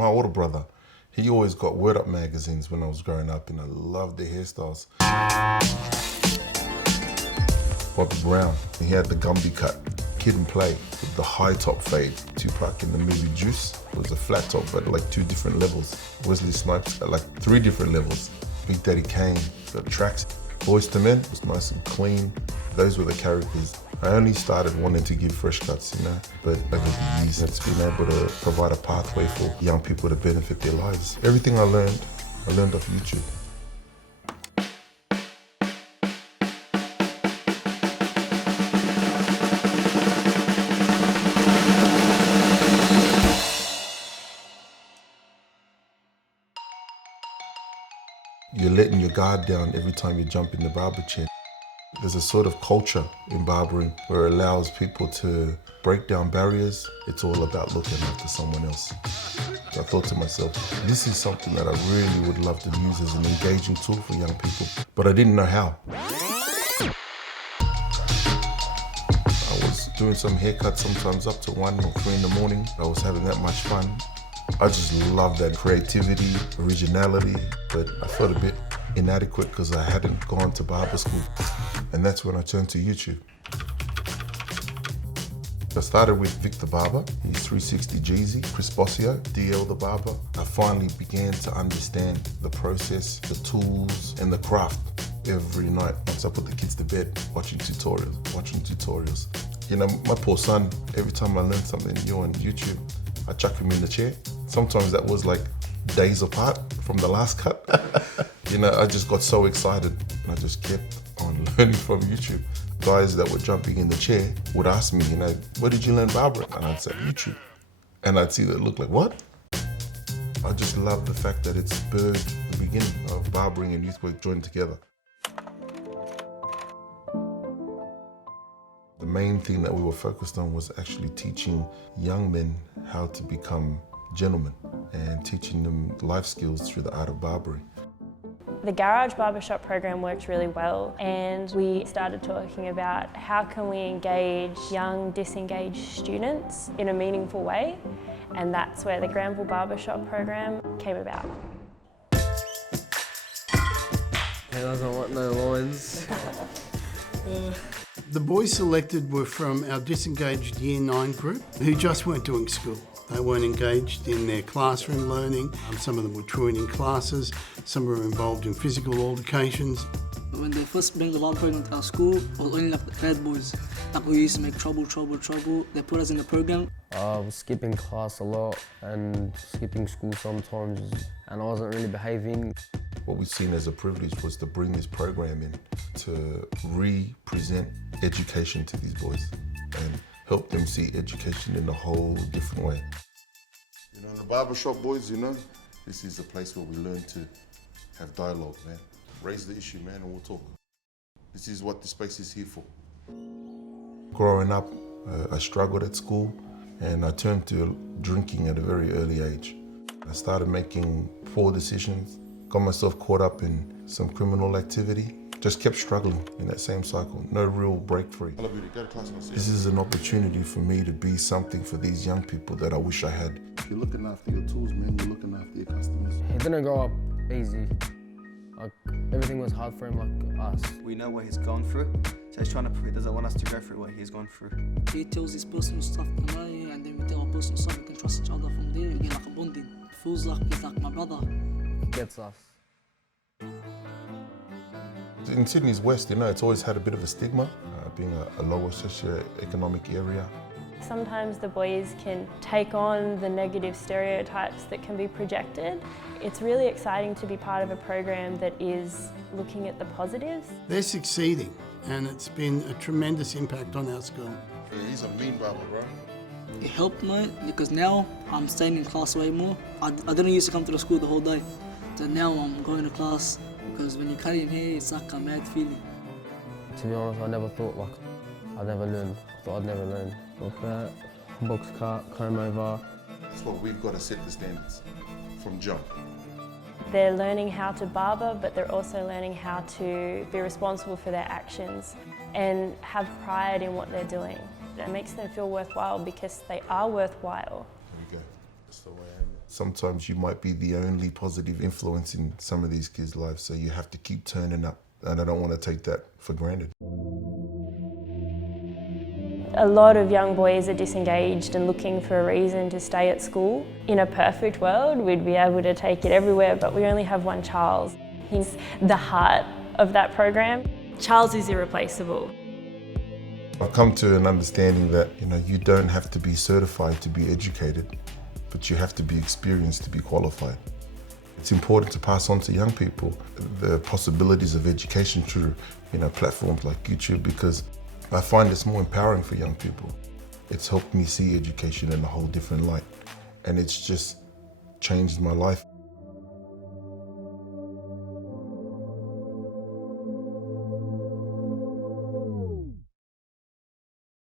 My older brother, he always got Word Up magazines when I was growing up, and I loved their hairstyles. Bobby Brown, he had the Gumby cut. Kid and Play with the high top fade. Tupac in the movie Juice was a flat top, but like 2 different levels. Wesley Snipes got like 3 different levels. Big Daddy Kane got tracks. Boys to Men was nice and clean. Those were the characters. I only started wanting to give fresh cuts, you know, but over the years, it's been able to provide a pathway for young people to benefit their lives. Everything I learned off YouTube. You're letting your guard down every time you jump in the barber chair. There's a sort of culture in barbering where it allows people to break down barriers. It's all about looking after someone else. I thought to myself, this is something that I really would love to use as an engaging tool for young people, but I didn't know how. I was doing some haircuts sometimes up to 1 or 3 in the morning. I was having that much fun. I just love that creativity, originality, but I felt a bit inadequate because I hadn't gone to barber school. And that's when I turned to YouTube. I started with Vic the Barber, he's 360 Jeezy, Chris Bossio, DL the Barber. I finally began to understand the process, the tools, and the craft every night. Once I put the kids to bed, watching tutorials. You know, my poor son, every time I learned something new on YouTube, I chuck him in the chair. Sometimes that was like days apart from the last cut. You know, I just got so excited and I just kept on learning from YouTube. Guys that were jumping in the chair would ask me, you know, where did you learn barbering? And I'd say, YouTube. And I'd see that look like, what? I just love the fact that it spurred the beginning of barbering and youth work joined together. The main thing that we were focused on was actually teaching young men how to become gentlemen and teaching them life skills through the art of barbering. The Garage Barbershop program worked really well, and we started talking about how can we engage young, disengaged students in a meaningful way, and that's where the Granville Barbershop program came about. He doesn't want no lines. The boys selected were from our disengaged Year 9 group who just weren't doing school. They weren't engaged in their classroom learning. Some of them were truant in classes. Some were involved in physical altercations. When they first bring the barbering into our school, it was only like the bad boys. Like we used to make trouble. They put us in the program. I was skipping class a lot and skipping school sometimes, and I wasn't really behaving. What we've seen as a privilege was to bring this program in to re-present education to these boys and help them see education in a whole different way. You know, the barbershop boys, you know, this is a place where we learn to have dialogue, man. Raise the issue, man, and we'll talk. This is what the space is here for. Growing up, I struggled at school and I turned to drinking at a very early age. I started making poor decisions, got myself caught up in some criminal activity, just kept struggling in that same cycle, no real breakthrough. Hello, beauty. Go to class and I'll see you. This is an opportunity for me to be something for these young people that I wish I had. You're looking after your tools, man. You're looking after your customers. He didn't grow up easy. Like, everything was hard for him, like us. We know what he's gone through, so he's trying to prove he doesn't want us to go through what he's gone through. He tells his personal stuff to me, and then we tell our personal stuff. We can trust each other from there. We get like a bonding. It feels like he's like my brother. He gets us. In Sydney's West, you know, it's always had a bit of a stigma, being a lower socio-economic area. Sometimes the boys can take on the negative stereotypes that can be projected. It's really exciting to be part of a program that is looking at the positives. They're succeeding, and it's been a tremendous impact on our school. He's a mean barber, bro. It helped me because now I'm staying in class way more. I didn't used to come to the school the whole day, so now I'm going to class because when you cut in here, it's like a mad feeling. To be honest, I never thought like I'd never learn. I thought I'd never learn. Look at box cut, comb over. That's what we've got to set the standards from jump. They're learning how to barber, but they're also learning how to be responsible for their actions and have pride in what they're doing. It makes them feel worthwhile because they are worthwhile. There we go. That's the way I am. Sometimes you might be the only positive influence in some of these kids' lives, so you have to keep turning up, and I don't want to take that for granted. A lot of young boys are disengaged and looking for a reason to stay at school. In a perfect world, we'd be able to take it everywhere, but we only have one Charles. He's the heart of that program. Charles is irreplaceable. I've come to an understanding that, you don't have to be certified to be educated, but you have to be experienced to be qualified. It's important to pass on to young people the possibilities of education through, platforms like YouTube, because I find it's more empowering for young people. It's helped me see education in a whole different light, and it's just changed my life.